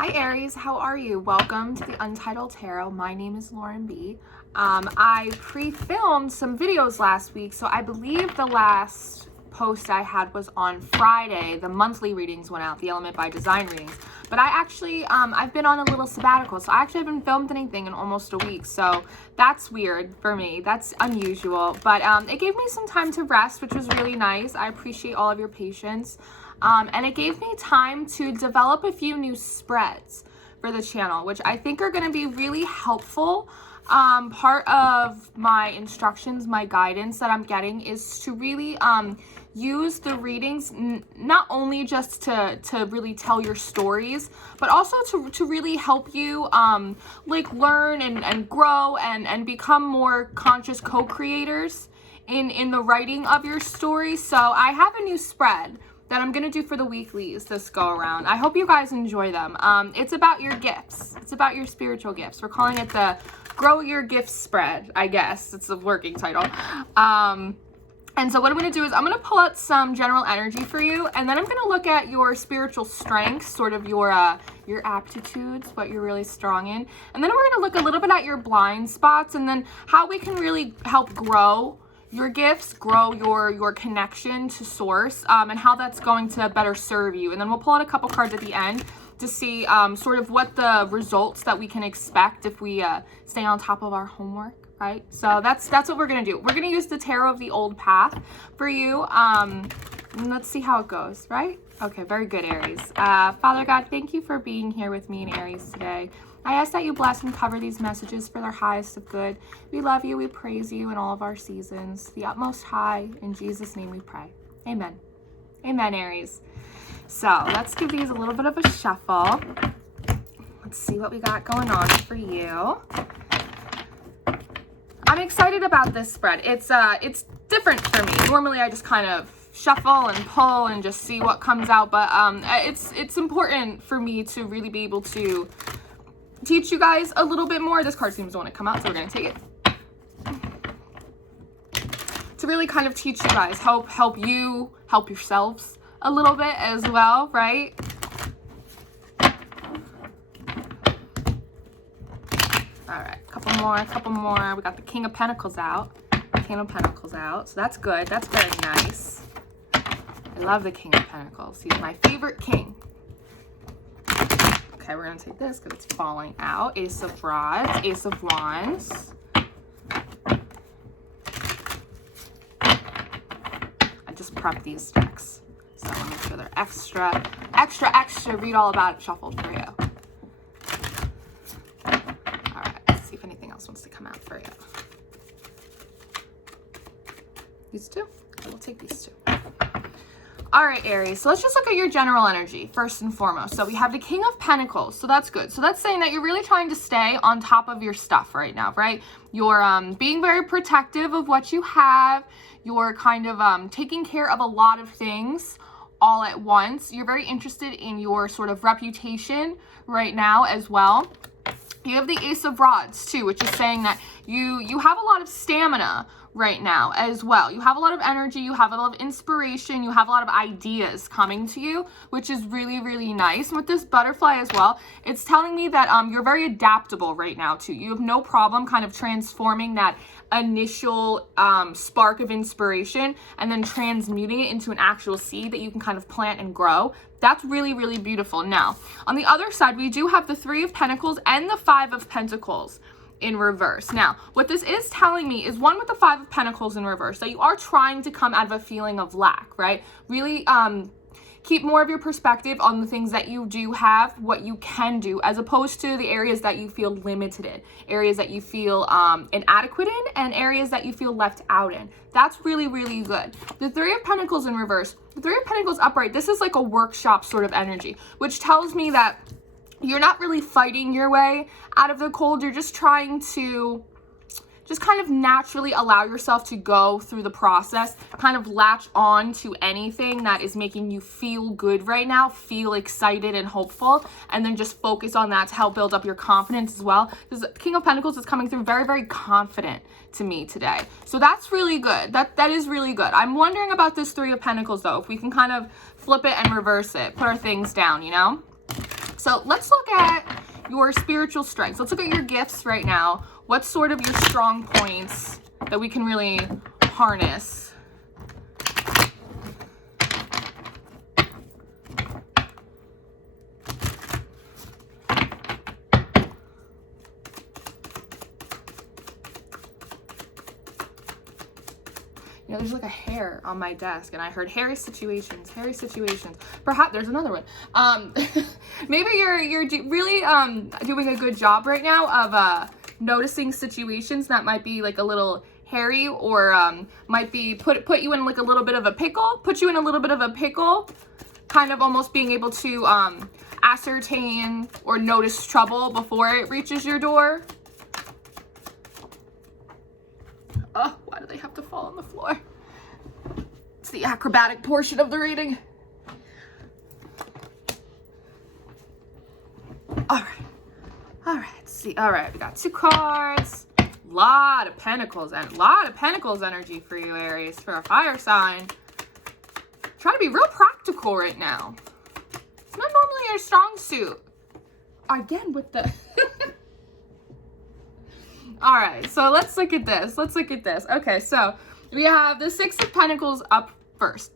Hi Aries, how are you? Welcome to the Untitled Tarot. My name is Lauren B. I pre-filmed some videos last week, so I believe the last post I had was on Friday. The monthly readings went out, the Element by Design readings. But I actually, I've been on a little sabbatical, so I actually haven't filmed anything in almost a week, so that's weird for me. That's unusual, but it gave me some time to rest, which was really nice. I appreciate all of your patience. And it gave me time to develop a few new spreads for the channel, which I think are going to be really helpful. Part of my instructions, my guidance that I'm getting is to really use the readings not only just to really tell your stories, but also to really help you like learn and grow and become more conscious co-creators in the writing of your story. So I have a new spread that I'm gonna do for the weeklies this go around. I hope you guys enjoy them. It's about your gifts. It's about your spiritual gifts. We're calling it the Grow Your Gifts spread, I guess. It's the working title. And so what I'm gonna do is I'm gonna pull out some general energy for you, and then I'm gonna look at your spiritual strengths, sort of your aptitudes, what you're really strong in. And then we're gonna look a little bit at your blind spots, and then how we can really help grow your gifts, grow your connection to source, and how that's going to better serve you. And then we'll pull out a couple cards at the end to see sort of what the results that we can expect if we stay on top of our homework, right? So that's what we're gonna do. We're gonna use the Tarot of the Old Path for you, and let's see how it goes, right? Okay, very good, Aries. Father God, thank you for being here with me in Aries today. I ask that you bless and cover these messages for their highest of good. We love you, we praise you in all of our seasons. The utmost high, in Jesus' name we pray. Amen. Amen, Aries. So let's give these a little bit of a shuffle. Let's see what we got going on for you. I'm excited about this spread. It's different for me. Normally I just kind of shuffle and pull and just see what comes out, but it's important for me to really be able to teach you guys a little bit more. This card seems to want to come out, so we're going to take it. To really kind of teach you guys, help you, help yourselves a little bit as well, right? All right, couple more. We got the King of Pentacles out. King of Pentacles out, so that's good. That's very nice. I love the King of Pentacles. He's my favorite king. Okay, we're gonna take this because it's falling out. Ace of Rods, Ace of Wands. I just prepped these decks, so I'll make sure they're extra. Read all about it shuffled for you. All right, let's see if anything else wants to come out for you. These two? Okay, we'll take these two. All right, Aries, so let's just look at your general energy first and foremost. So we have the King of Pentacles, so that's good. So that's saying that you're really trying to stay on top of your stuff right now, right? You're being very protective of what you have. You're kind of taking care of a lot of things all at once. You're very interested in your sort of reputation right now as well. You have the Ace of Rods too, which is saying that you have a lot of stamina right now as well. You have a lot of energy, you have a lot of inspiration, you have a lot of ideas coming to you, which is really, really nice. And with this butterfly as well, it's telling me that you're very adaptable right now too. You have no problem kind of transforming that initial spark of inspiration and then transmuting it into an actual seed that you can kind of plant and grow. That's really, really beautiful. Now, on the other side, we do have the Three of Pentacles and the Five of Pentacles in reverse. Now, what this is telling me is, one, with the Five of Pentacles in reverse, that you are trying to come out of a feeling of lack, right? Really keep more of your perspective on the things that you do have, what you can do, as opposed to the areas that you feel limited in, areas that you feel inadequate in, and areas that you feel left out in. That's really, really good. The Three of Pentacles in reverse, the Three of Pentacles upright, this is like a workshop sort of energy, which tells me that you're not really fighting your way out of the cold. You're just trying to just kind of naturally allow yourself to go through the process, kind of latch on to anything that is making you feel good right now, feel excited and hopeful, and then just focus on that to help build up your confidence as well. Because King of Pentacles is coming through very, very confident to me today. So that's really good. That is really good. I'm wondering about this Three of Pentacles though, if we can kind of flip it and reverse it, put our things down, you know? So let's look at your spiritual strengths. Let's look at your gifts right now. What's sort of your strong points that we can really harness? You know, there's like a hair on my desk, and I heard hairy situations, hairy situations. Perhaps there's another one. Maybe you're really doing a good job right now of noticing situations that might be like a little hairy, or might be put you in like a little bit of a pickle. Put you in a little bit of a pickle, kind of almost being able to ascertain or notice trouble before it reaches your door. Oh, why do they have to fall on the floor? It's the acrobatic portion of the reading. All right, see. All right, we got 2 cards. Lot of pentacles energy for you, Aries, for a fire sign. Trying to be real practical right now. It's not normally your strong suit. Again with the All right, so let's look at this. Okay, so we have the 6 of Pentacles up first.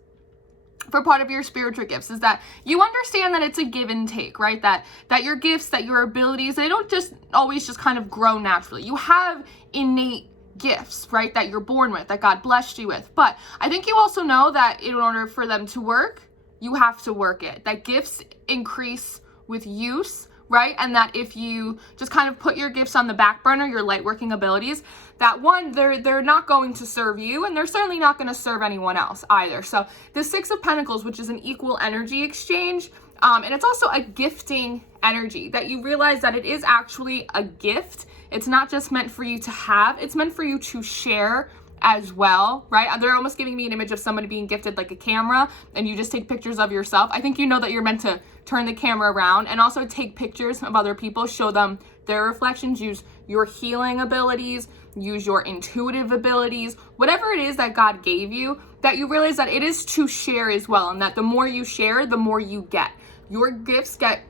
For part of your spiritual gifts is that you understand that it's a give and take, right? That your gifts, that your abilities, they don't just always just kind of grow naturally. You have innate gifts, right? That you're born with, that God blessed you with. But I think you also know that in order for them to work, you have to work it. That gifts increase with use, right? And that if you just kind of put your gifts on the back burner, your light working abilities, that one, they're not going to serve you, and they're certainly not going to serve anyone else either. So the 6 of Pentacles, which is an equal energy exchange, and it's also a gifting energy, that you realize that it is actually a gift. It's not just meant for you to have, it's meant for you to share as well, right? They're almost giving me an image of somebody being gifted like a camera, and you just take pictures of yourself. I think you know that you're meant to turn the camera around and also take pictures of other people, show them their reflections, use your healing abilities, use your intuitive abilities, whatever it is that God gave you, that you realize that it is to share as well, and that the more you share, the more you get. Your gifts get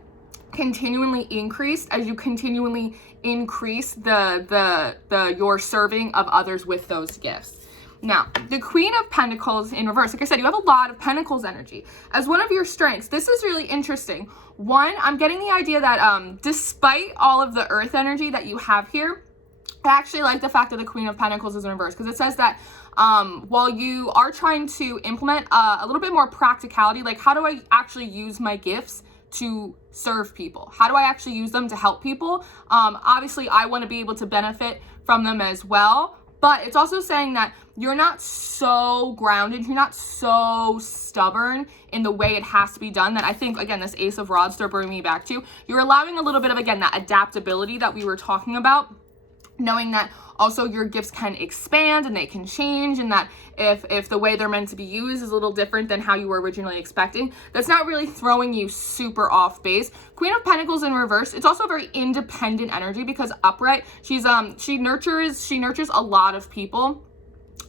continually increased as you continually increase your serving of others with those gifts. Now, the Queen of Pentacles in reverse, like I said, you have a lot of Pentacles energy. As one of your strengths, this is really interesting. One, I'm getting the idea that despite all of the Earth energy that you have here, I actually like the fact that the Queen of Pentacles is in reverse, because it says that while you are trying to implement a little bit more practicality, like how do I actually use my gifts to serve people? How do I actually use them to help people? Obviously, I want to be able to benefit from them as well, but it's also saying that you're not so grounded, you're not so stubborn in the way it has to be done, that I think, again, this Ace of Rods they're bringing me back to, you're allowing a little bit of, again, that adaptability that we were talking about, knowing that also your gifts can expand and they can change, and that if the way they're meant to be used is a little different than how you were originally expecting, that's not really throwing you super off base. Queen of Pentacles in reverse, it's also a very independent energy, because upright, she nurtures a lot of people.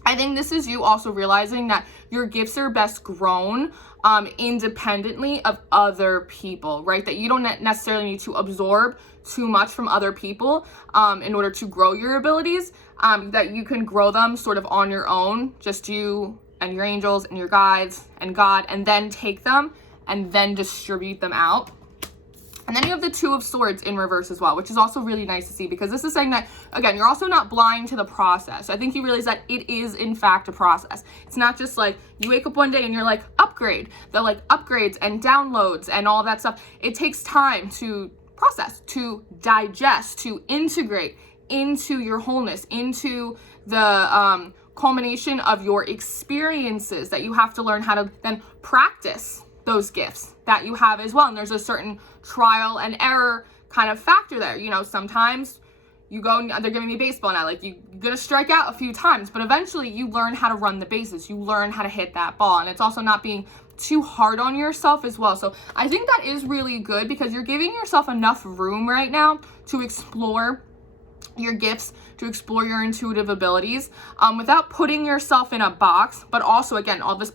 I think this is you also realizing that your gifts are best grown independently of other people, right? That you don't necessarily need to absorb too much from other people in order to grow your abilities, that you can grow them sort of on your own, just you and your angels and your guides and God, and then take them and then distribute them out. And then you have the 2 of Swords in reverse as well, which is also really nice to see, because this is saying that, again, you're also not blind to the process. I think you realize that it is, in fact, a process. It's not just like you wake up one day and you're like, upgrade. They're like upgrades and downloads and all that stuff. It takes time to process, to digest, to integrate into your wholeness, into the culmination of your experiences, that you have to learn how to then practice those gifts that you have as well. And there's a certain trial and error kind of factor there. You know, sometimes you go and they're giving me baseball now, like you're gonna strike out a few times, but eventually you learn how to run the bases, you learn how to hit that ball, and it's also not being too hard on yourself as well. So I think that is really good, because you're giving yourself enough room right now to explore your gifts, to explore your intuitive abilities, without putting yourself in a box. But also, again, all this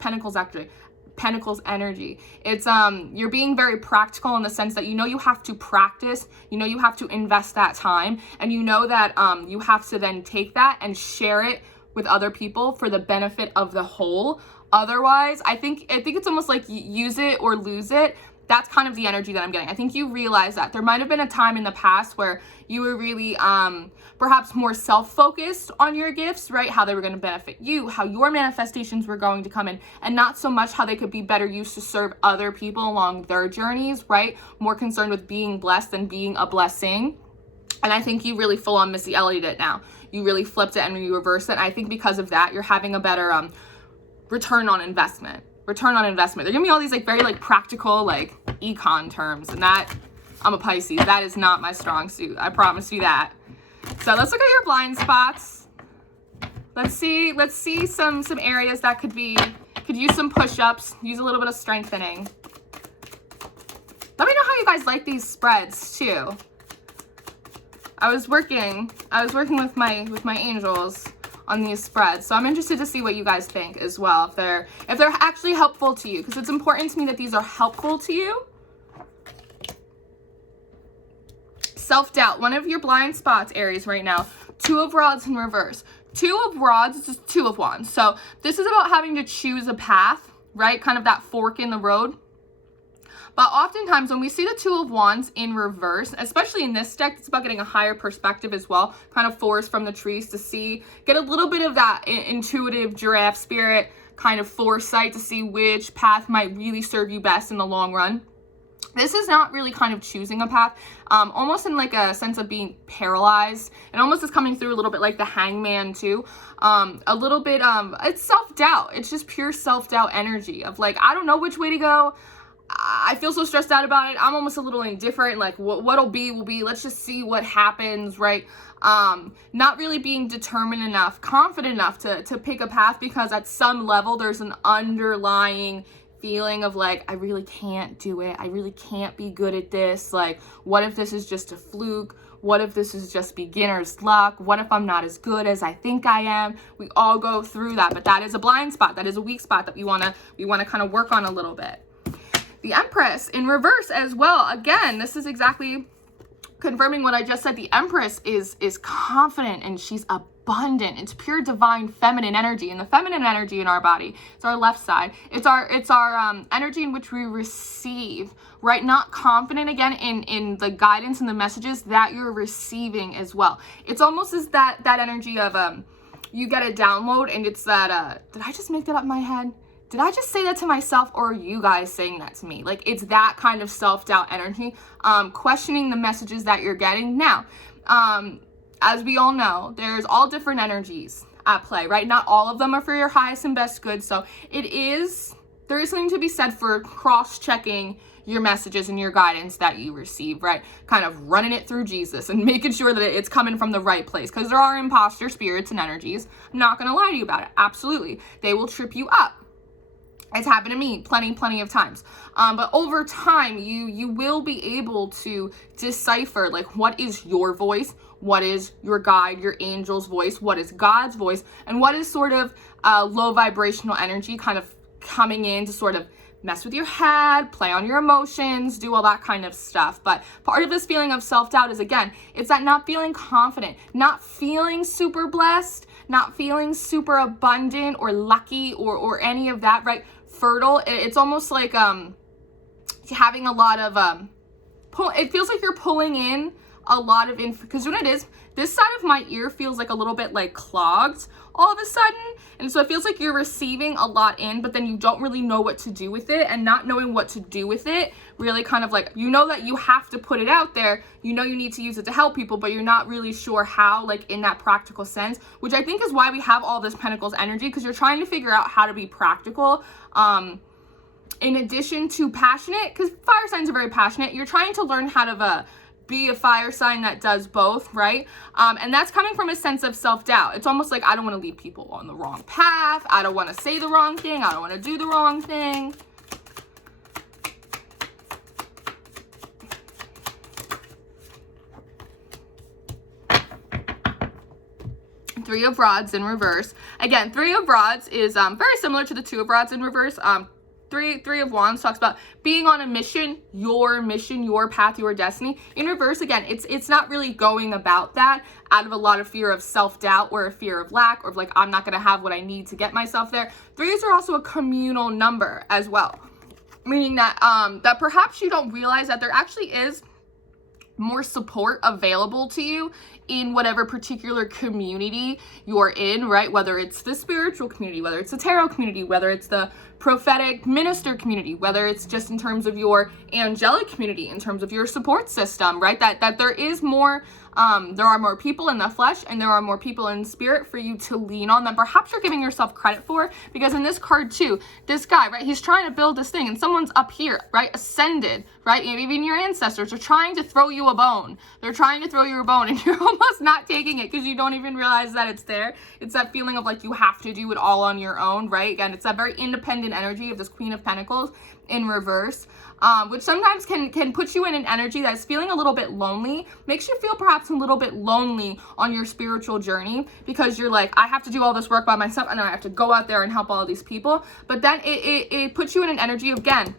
Pentacles energy. It's you're being very practical in the sense that you have to practice, you have to invest that time, and that you have to then take that and share it with other people for the benefit of the whole. Otherwise, I think it's almost like use it or lose it. That's kind of the energy that I'm getting. I think you realize that there might have been a time in the past where you were really perhaps more self-focused on your gifts, right? How they were going to benefit you, how your manifestations were going to come in, and not so much how they could be better used to serve other people along their journeys, right? More concerned with being blessed than being a blessing. And I think you really full-on Missy Elliott it now. You really flipped it and you reversed it. And I think because of that, you're having a better return on investment. They're giving me all these very practical econ terms, and that, I'm a Pisces, that is not my strong suit. I promise you that. So let's look at your blind spots. Let's see some areas that could use some push-ups, use a little bit of strengthening. Let me know how you guys like these spreads too. I was working with my angels on these spreads, so I'm interested to see what you guys think as well, if they're actually helpful to you, because it's important to me that these are helpful to you. Self-doubt, one of your blind spots, Aries, right now. Two of Rods in reverse. Two of Rods is just Two of Wands. So this is about having to choose a path, right? Kind of that fork in the road. But oftentimes when we see the Two of Wands in reverse, especially in this deck, it's about getting a higher perspective as well, kind of forest from the trees to get a little bit of that intuitive giraffe spirit kind of foresight to see which path might really serve you best in the long run. This is not really kind of choosing a path, almost in a sense of being paralyzed. It almost is coming through a little bit like the Hangman too. A little bit, it's self-doubt. It's just pure self-doubt energy of I don't know which way to go. I feel so stressed out about it. I'm almost a little indifferent. What'll be will be. Let's just see what happens, right? Not really being determined enough, confident enough to pick a path, because at some level there's an underlying feeling of I really can't do it. I really can't be good at this. What if this is just a fluke? What if this is just beginner's luck? What if I'm not as good as I think I am? We all go through that, but that is a blind spot. That is a weak spot that we want to kind of work on a little bit. The Empress in reverse as well. Again, this is exactly confirming what I just said. The Empress is confident and she's abundant. It's pure divine feminine energy. And the feminine energy in our body, it's our left side. It's our energy in which we receive, right? Not confident again in the guidance and the messages that you're receiving as well. It's almost as that energy of you get a download, and it's that did I just make that up in my head? Did I just say that to myself, or are you guys saying that to me? It's that kind of self-doubt energy, questioning the messages that you're getting. Now, as we all know, there's all different energies at play, right? Not all of them are for your highest and best good. So there is something to be said for cross-checking your messages and your guidance that you receive, right? Kind of running it through Jesus and making sure that it's coming from the right place, because there are imposter spirits and energies. I'm not going to lie to you about it. Absolutely. They will trip you up. It's happened to me plenty of times. But over time, you will be able to decipher what is your voice, what is your guide, your angel's voice, what is God's voice, and what is sort of low vibrational energy kind of coming in to sort of mess with your head, play on your emotions, do all that kind of stuff. But part of this feeling of self-doubt is, again, it's that not feeling confident, not feeling super blessed, not feeling super abundant or lucky or any of that, right? Fertile. It's almost like having a lot of it feels like you're pulling in a lot of info, because when it is, this side of my ear feels a little bit clogged all of a sudden, and so it feels like you're receiving a lot in, but then you don't really know what to do with it, and not knowing what to do with it really kind of that you have to put it out there, you need to use it to help people, but you're not really sure how, in that practical sense, which I think is why we have all this Pentacles energy, because you're trying to figure out how to be practical, in addition to passionate, because fire signs are very passionate. You're trying to learn how to be a fire sign that does both, right? And that's coming from a sense of self-doubt. It's almost I don't want to lead people on the wrong path. I don't want to say the wrong thing. I don't want to do the wrong thing. Three of Rods in reverse. Again, Three of Rods is very similar to the Two of Rods in reverse. Three of Wands talks about being on a mission, your path, your destiny. In reverse, again, it's not really going about that out of a lot of fear of self-doubt or a fear of lack, or of like, I'm not going to have what I need to get myself there. Threes are also a communal number as well, meaning that that perhaps you don't realize that there actually is more support available to you in whatever particular community you're in, right? Whether it's the spiritual community, whether it's the tarot community, whether it's the prophetic minister community, whether it's just in terms of your angelic community, in terms of your support system, right? That there is more, there are more people in the flesh and there are more people in spirit for you to lean on than perhaps you're giving yourself credit for. Because in this card too, this guy, right, he's trying to build this thing and someone's up here, right, ascended, right? Even your ancestors are trying to throw you a bone. They're trying to throw you a bone and you're almost not taking it because you don't even realize that it's there. It's that feeling of like you have to do it all on your own, right? Again, it's that very independent energy of this Queen of Pentacles in reverse, which sometimes can put you in an energy that's feeling a little bit lonely, makes you feel perhaps a little bit lonely on your spiritual journey because you're like, I have to do all this work by myself and I have to go out there and help all these people. But then it puts you in an energy of, again,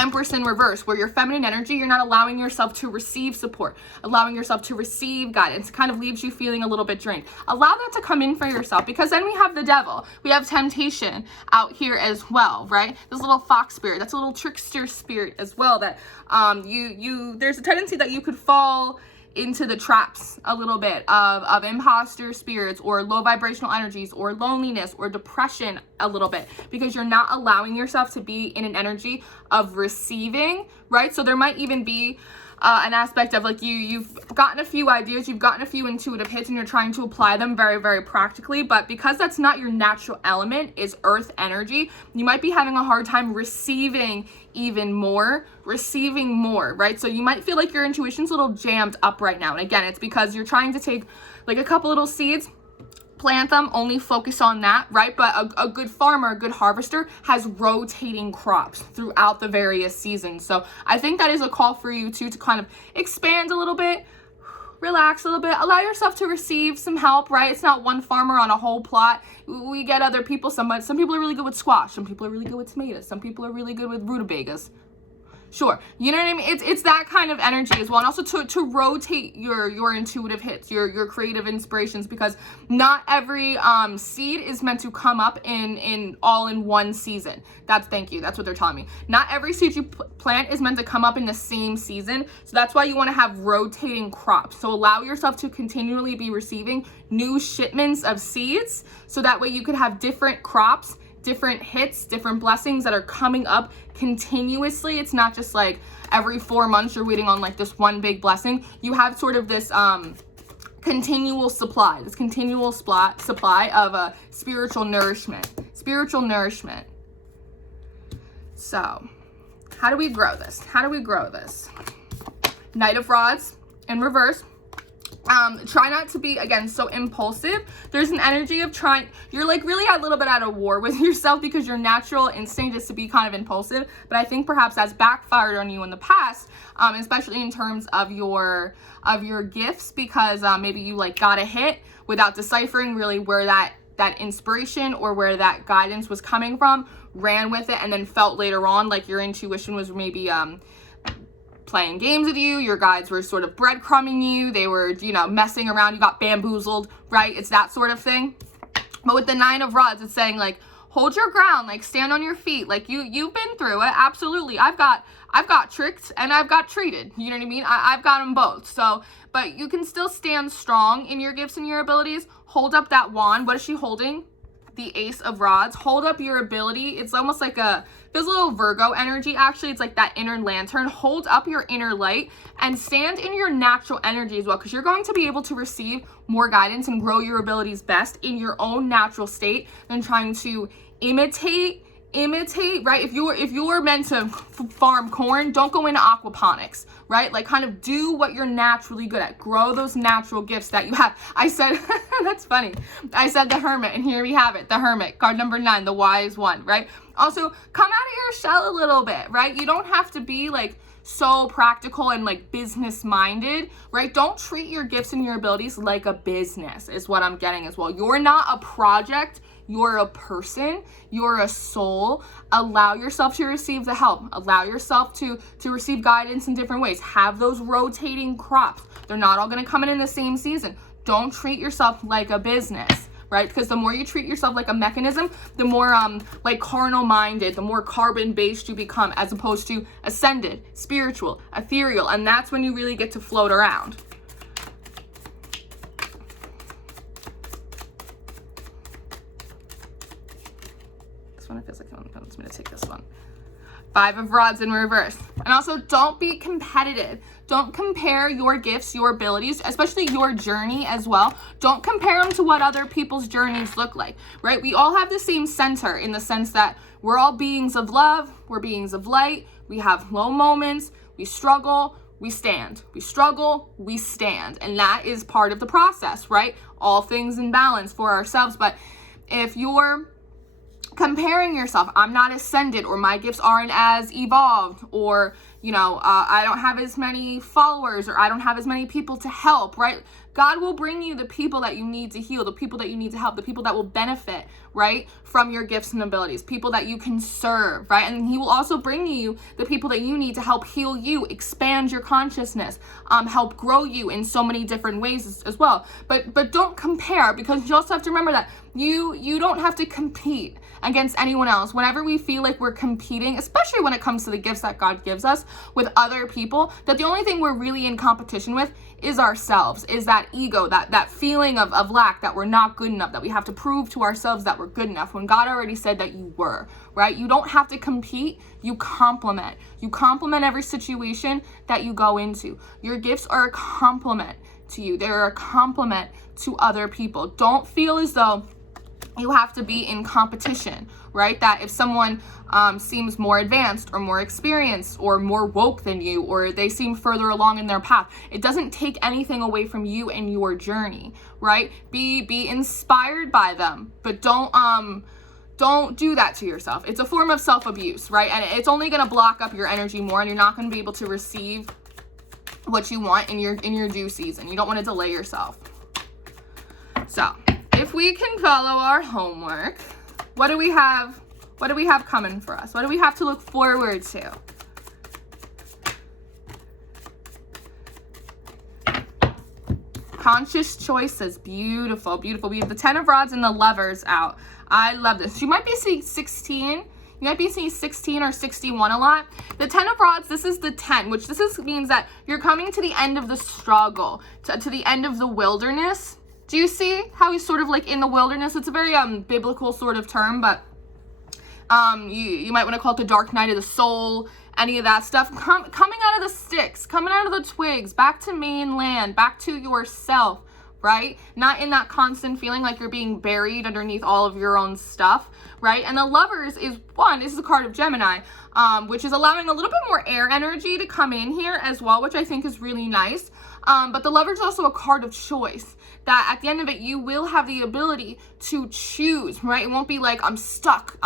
Empress in reverse, where your feminine energy, you're not allowing yourself to receive support, allowing yourself to receive guidance. It kind of leaves you feeling a little bit drained. Allow that to come in for yourself, because then we have the devil. We have temptation out here as well, right? This little fox spirit, that's a little trickster spirit as well, that there's a tendency that you could fall into the traps a little bit of imposter spirits or low vibrational energies or loneliness or depression a little bit, because you're not allowing yourself to be in an energy of receiving, right? So there might even be an aspect of like you've gotten a few ideas, you've gotten a few intuitive hits and you're trying to apply them very, very practically, but because that's not your natural element, is earth energy, you might be having a hard time receiving even more, right? So you might feel like your intuition's a little jammed up right now. And again, it's because you're trying to take like a couple little seeds, plant them, only focus on that, right? But a good farmer, a good harvester has rotating crops throughout the various seasons. So I think that is a call for you too, to kind of expand a little bit, relax a little bit, allow yourself to receive some help, right? It's not one farmer on a whole plot. We get other people, some people are really good with squash, some people are really good with tomatoes, some people are really good with rutabagas. Sure, you know what I mean? It's that kind of energy as well. And also to rotate your intuitive hits, your creative inspirations, because not every seed is meant to come up in one season. Thank you, that's what they're telling me. Not every seed you plant is meant to come up in the same season. So that's why you want to have rotating crops. So allow yourself to continually be receiving new shipments of seeds, so that way you could have different crops, different hits, different blessings that are coming up continuously. It's not just like every 4 months you're waiting on like this one big blessing. You have sort of this continual supply, of spiritual nourishment. So how do we grow this? Knight of Rods in reverse. Try not to be, again, so impulsive. There's an energy of you're like really a little bit at a war with yourself, because your natural instinct is to be kind of impulsive. But I think perhaps that's backfired on you in the past, especially in terms of your gifts, because maybe you like got a hit without deciphering really where that inspiration or where that guidance was coming from, ran with it, and then felt later on like your intuition was maybe playing games with you, your guides were sort of breadcrumbing you, they were, messing around, you got bamboozled, right? It's that sort of thing. But with the Nine of Rods, it's saying like, hold your ground, like stand on your feet, like you've been through it, absolutely. I've got tricked and I've got treated, you know what I mean? I've got them both. So, but you can still stand strong in your gifts and your abilities. Hold up that wand. What is she holding? The Ace of Rods. Hold up your ability. It's almost like there's a little Virgo energy, actually. It's like that inner lantern. Hold up your inner light and stand in your natural energy as well, because you're going to be able to receive more guidance and grow your abilities best in your own natural state than trying to imitate, right? If you're meant to farm corn, don't go into aquaponics, right? Like kind of do what you're naturally good at. Grow those natural gifts that you have. I said, that's funny. I said the Hermit, and here we have it. The Hermit, card number 9, the wise one, right? Also, come out of your shell a little bit, right? You don't have to be like so practical and like business minded, right? Don't treat your gifts and your abilities like a business is what I'm getting as well. You're not a project. You're a person, you're a soul. Allow yourself to receive the help. Allow yourself to receive guidance in different ways. Have those rotating crops. They're not all gonna come in the same season. Don't treat yourself like a business, right? Because the more you treat yourself like a mechanism, the more like carnal minded, the more carbon based you become, as opposed to ascended, spiritual, ethereal. And that's when you really get to float around. One, it feels like it wants me to take this one. 5 of Rods in reverse. And also, don't be competitive. Don't compare your gifts, your abilities, especially your journey as well. Don't compare them to what other people's journeys look like, right? We all have the same center in the sense that we're all beings of love. We're beings of light. We have low moments. We struggle. We stand. We struggle. We stand. And that is part of the process, right? All things in balance for ourselves. But if you're comparing yourself, I'm not ascended, or my gifts aren't as evolved, or I don't have as many followers, or I don't have as many people to help, right? God will bring you the people that you need to heal, the people that you need to help, the people that will benefit, right, from your gifts and abilities, people that you can serve, right? And he will also bring you the people that you need to help heal you, expand your consciousness, help grow you in so many different ways as well. But don't compare, because you also have to remember that you don't have to compete against anyone else. Whenever we feel like we're competing, especially when it comes to the gifts that God gives us with other people, that the only thing we're really in competition with is ourselves, is that ego, that feeling of lack, that we're not good enough, that we have to prove to ourselves that we're good enough when God already said that you were, right? You don't have to compete, you complement. You complement every situation that you go into. Your gifts are a complement to you. They're a complement to other people. Don't feel as though you have to be in competition, right? That if someone seems more advanced or more experienced or more woke than you, or they seem further along in their path, it doesn't take anything away from you and your journey, right? Be inspired by them, but don't do that to yourself. It's a form of self-abuse, right? And it's only going to block up your energy more, and you're not going to be able to receive what you want in your due season. You don't want to delay yourself. So if we can follow our homework, what do we have? What do we have coming for us? What do we have to look forward to? Conscious choices. Beautiful, beautiful. We have the 10 of Rods and the Lovers out. I love this. You might be seeing 16. You might be seeing 16 or 61 a lot. The 10 of Rods, this is the 10, which means that you're coming to the end of the struggle, to the end of the wilderness. Do you see how he's sort of like in the wilderness? It's a very biblical sort of term, but you might want to call it the dark night of the soul, any of that stuff. Coming out of the sticks, coming out of the twigs, back to mainland, back to yourself, right? Not in that constant feeling like you're being buried underneath all of your own stuff, right? And the Lovers is this is a card of Gemini, which is allowing a little bit more air energy to come in here as well, which I think is really nice. But the Lovers is also a card of choice, that at the end of it, you will have the ability to choose, right? It won't be like, I'm stuck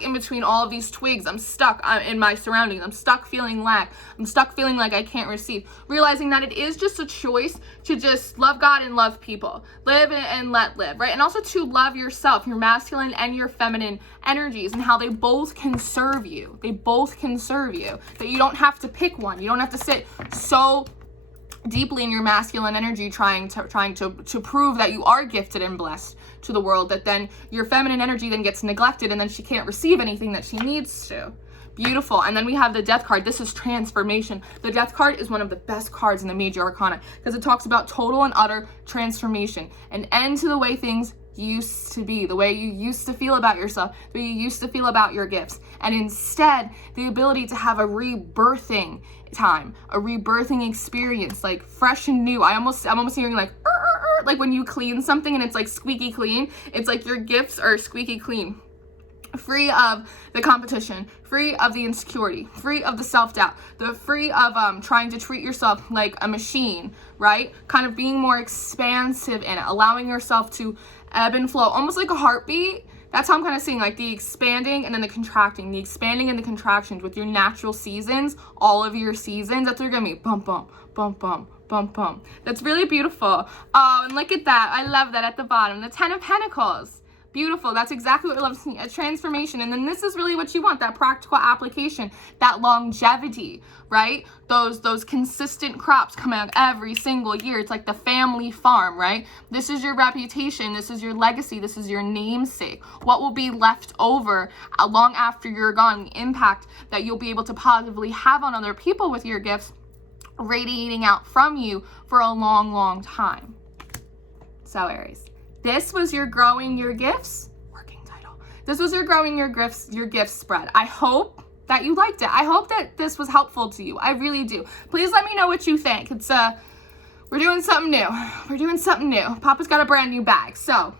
in between all of these twigs. I'm stuck in my surroundings. I'm stuck feeling lack. I'm stuck feeling like I can't receive. Realizing that it is just a choice to just love God and love people. Live and let live, right? And also to love yourself, your masculine and your feminine energies, and how they both can serve you. They both can serve you. That you don't have to pick one. You don't have to sit so deeply in your masculine energy trying to prove that you are gifted and blessed to the world, that then your feminine energy then gets neglected, and then she can't receive anything that she needs to. Beautiful. And then we have the Death card. This is transformation. The Death card is one of the best cards in the major arcana, because it talks about total and utter transformation, an end to the way things used to be, the way you used to feel about yourself, the way you used to feel about your gifts, and instead the ability to have a rebirthing time, a rebirthing experience, like fresh and new. I'm almost hearing like like when you clean something and it's like squeaky clean. It's like your gifts are squeaky clean, free of the competition, free of the insecurity, free of the self-doubt, free of trying to treat yourself like a machine, right? Kind of being more expansive in it, allowing yourself to ebb and flow, almost like a heartbeat That's how I'm kind of seeing, like, the expanding and then the contracting, the expanding and the contractions with your natural seasons, all of your seasons. That's what you're going to be. Bum, bum, bum, bum, bum, bum. That's really beautiful. Oh, and look at that. I love that at the bottom. The 10 of Pentacles. Beautiful. That's exactly what we love to see, a transformation. And then this is really what you want, that practical application, that longevity, right? Those consistent crops coming out every single year. It's like the family farm, right? This is your reputation. This is your legacy. This is your namesake. What will be left over long after you're gone, the impact that you'll be able to positively have on other people with your gifts radiating out from you for a long, long time. So Aries, this was your growing your gifts working title. This was your growing your gifts spread. I hope that you liked it. I hope that this was helpful to you. I really do. Please let me know what you think. It's we're doing something new. We're doing something new. Papa's got a brand new bag. So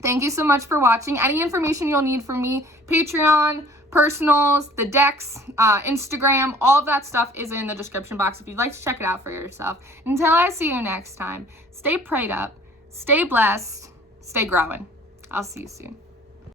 thank you so much for watching. Any information you'll need from me, Patreon, personals, the decks, Instagram, all of that stuff is in the description box if you'd like to check it out for yourself. Until I see you next time, stay prayed up, stay blessed, stay growing. I'll see you soon.